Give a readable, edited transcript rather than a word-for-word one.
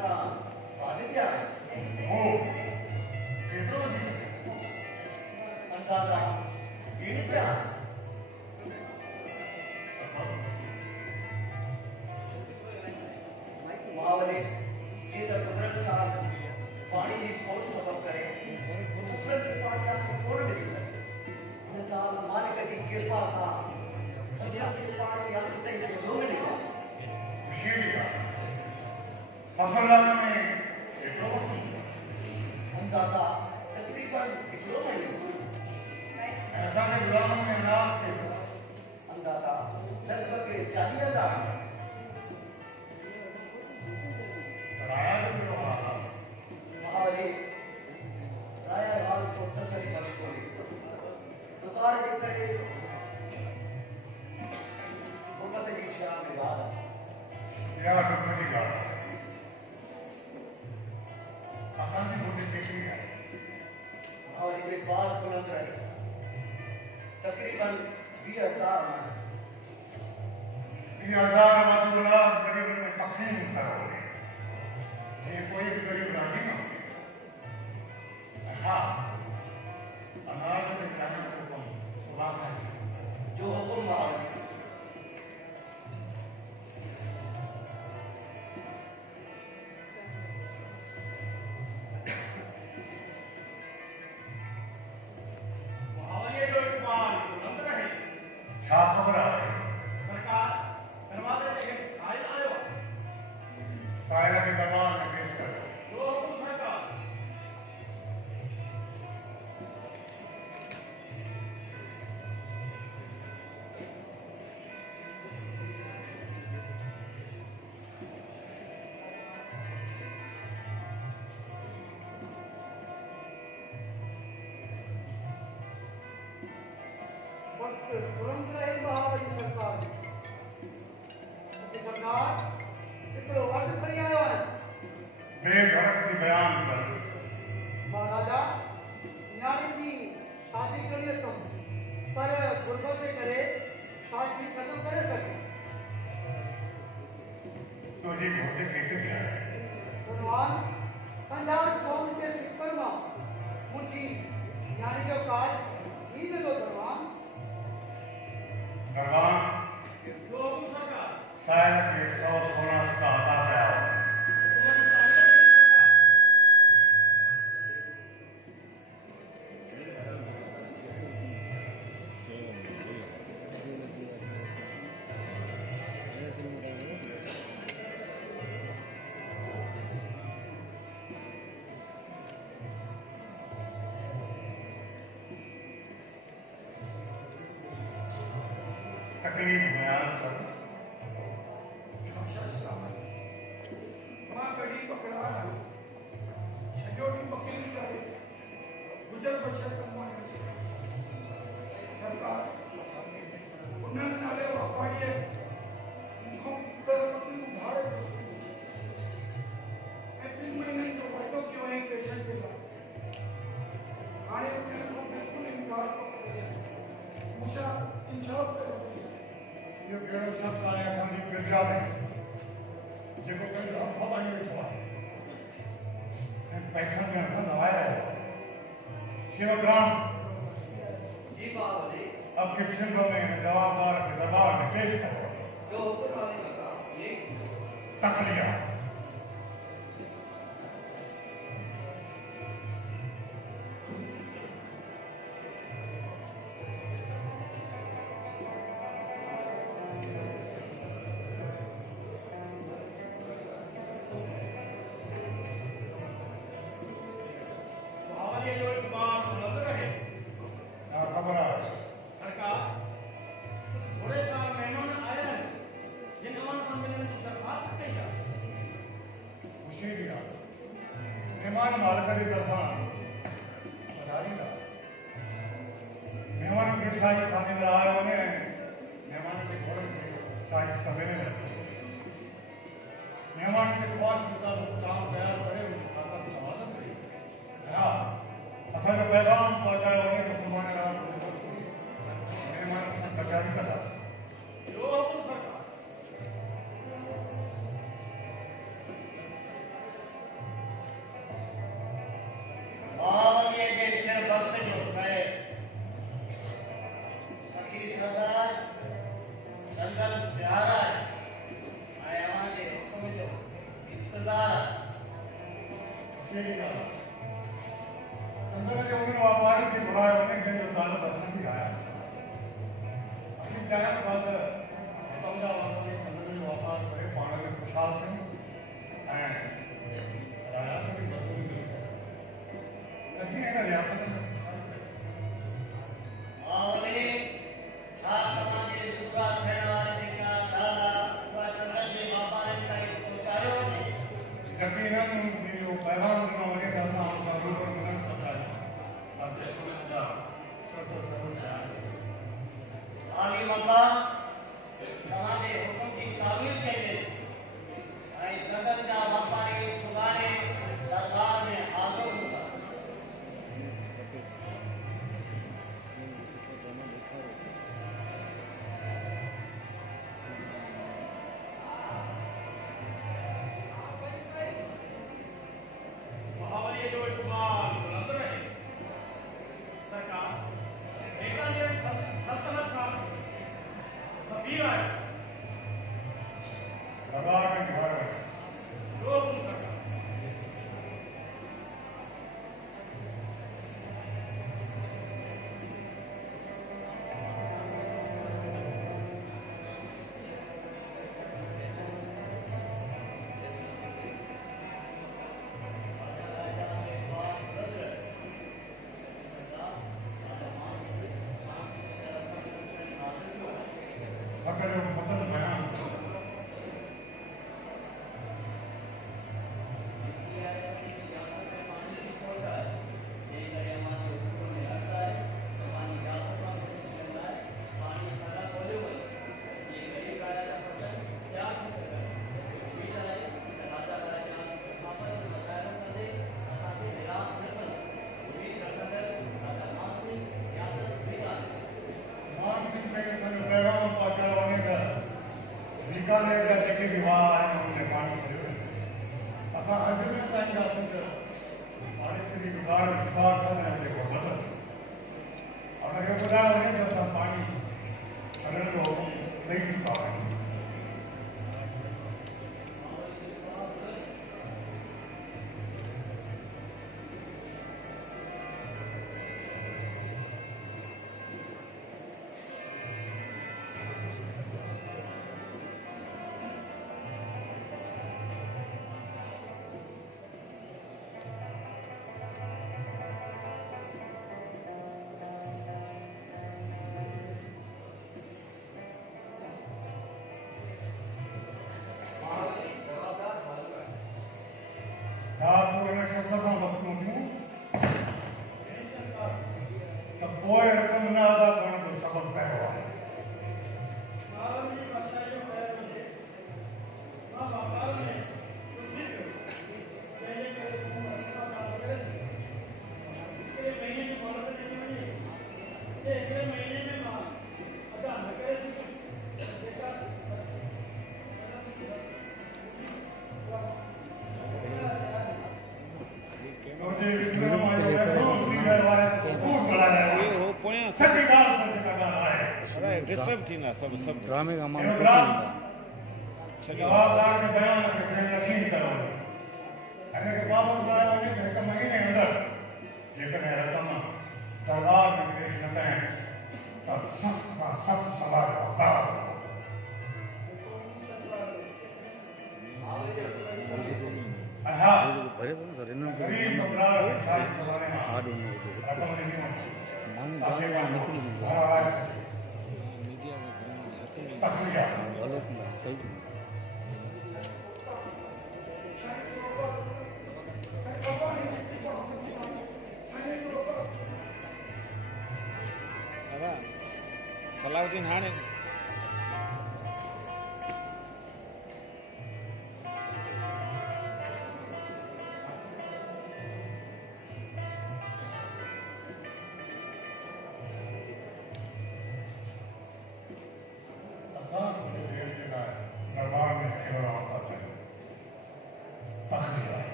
का पादित्य हो एतोऽपि अंदाजा इणित्या मावले चेतक उमरल साल पानी की खोज सबब करे उसरल की पानी आपको कौन मिली सके मिसाल मालिक की कृपा सा उसरल की पानी आपको नहीं जो मिलेगा विशेषिका फसल में एतोऽपि अंदाजा तकरीबन किलो नहीं ऐसा के गुलाम में लाख के अंदाजा लगभग 40,000 कराया जो व्यवहार महावली राया हाल को तसली मशगूली दुकान के करे हुकूमत की शाह में बात या दुखी गाल आसान की बूटी देखी है महावली के बात बुलंद रही तकरीबन 20,000 वाला गरीब में तकसीम करोगे ये कोई भी गरीब राजी ना हाँ अनाज में जाने को कम सुबह में जो हुक्म महावली खबर है सरकार दरवाजे पे एक साइल आयो साया के दरबार में पेश करो जो हुकुम सरकार बुलंद रहे महावली सरकार सरकार हिकिड़ो अर्ज़ु खणी आयो आहियां बेघरत की बयान कर महाराजा न्याणी जी शादी करी अथमि पर गुरबत जे करे शादी नथो करे सघे तुझी घोटे केतिरी आहे धनवान 50 के सिक्कनि मां मुंहिंजी न्याणी जो कार्ड थी वेंदो धनवान भगवान जो हुकुम सरकार साया के 100 सोना का अदा किया हुकुम सरकार तकलीफ बयान कर मां कड़ी पकड़ा सॼो ॾींहुं बकरी करे गुज़र बसर कंदो आहियां सरकार उन्हनि नाले वापारीअ मूंखां पुत्र बकरियूं उधार ऐं 3 महीननि जो वाइदो कयो हुयईं पैसनि जे लाइ हाणे उन्हनि खां बिल्कुलु इनकार थो करे मूंसां इंसाफ़ कयो ये कहिड़ो शख़्स आहे असांजी प्रजा में जेको पंहिंजो हक़ पाई वेठो आहे ऐं पैसनि में हथ लवाए रहियो आहे सेवक राम जी महावली अब के छिंदों में जवाबदार के दरबार में पेश करो जो हुक्म वाली लगा ये तकलिया महावली जो एक बात बुलंद रहे खबर आहे सरकार कुछ थोड़े साल मेहमान आए हैं जिन अवां सां मिलण जी दरख़्वास्त कई आहे खुशी की ॻाल्हि महिमान मालिक जी तरफ़ां पधारींदा महिमान खे शाही खाने में आयो वञे ऐं महिमान जे घोड़नि खे शाही तवेले में रखो महिमान खे ख़्वाश मुताबिक़ ताम तयारु करे खाता समाधन कई हा असांजो पैगाम पहुचायो वञे त सुभाणे राति महिमान सां कचारी कंदा जो हुकुम सरकार चाहियां बाद पंजा वापसी कंदड़ी वापस करे पाण खे ख़ुशहाल कयूं ऐं राया खे बि मज़बूरी मिली सघे त कीअं हिन रियासत में मावली छा तव्हांजे पूरा थियण वारे जेका ॻाल्हि आहे उहा चंदन जे वापारनि ताईं पहुचायो यकीनन इहो पैगाम ॾिनो वञे त असां ज़रूरु मिलणु पहुचायूं आली मक़ाम तव्हांजे हुकुम जी तामीर कजे ऐं चंदन जा वापारी सुभाणे दरबार में हाज़िर हूंदा महावली जो इकबाल बुलंद रहे सरकार बेटा ने सल्तनत का सफीर आए दरबार में घर लोग उन सरकार अगर जो मतलब बयान मान सिंह में असांजो पैगाम पहुचाइणो वञे त बीकानेर जा जेके बि वाह आहिनि उनमें पाणी भरियो असां अॼु बि चाहींदासीं त पाणी जी बिगाड़ कंदा जेको मदद अगरि इहो ॿुधायो वञे त असां पाणी भरण जो ॾेई चुका आहियूं छा तूं हिन शख़्स सां वक़्तूं थियूं त पोइ रक़म न अदा करण जो सबबु पियो आहे महावली बादशाह जो ख़ैर हुजे मां वापार में रुकी पियो जंहिंजे करे मूं असां ॻाल्हि कयोसीं हिकिड़े महीने जी मोहलत ॾिनी वञे ते हिकिड़े महीने में मां अदा न करे सघियुमि जेका तुंहिंजे विक्रम आहे दोस्त थी वियो आहे त खूब ॻाल्हाए हो पोयां सची ॻाल्हि पर जेका ॻाल्हि आहे अरे डिस्टर्ब थींदा सभु ड्रामे का माण्हू हिन ॻाल्हि जवाबदार खे बयान खे कंहिं यकीन कयो वञे हिन खे वापसि लायो वञे त हिकु महीने अंदरि जेकॾहिं रक़म दरबार में पेश न कयनि त सख़्त खां सख़्त सज़ा जो हक़दार हूंदो। ऐं हा भरे थो न सर हिननि खे गरीब घबराहट खे ख़ाली ज़माने मां हार्ड हुन हुजे रक़म ॾिनी वञे माण्हू ताकि ड्रामे मां निकिरी वेंदो घर वारे मीडिया में घणेई तकलीफ़ आहे ग़लति न सही दादा सलाहुद्दीन हाणे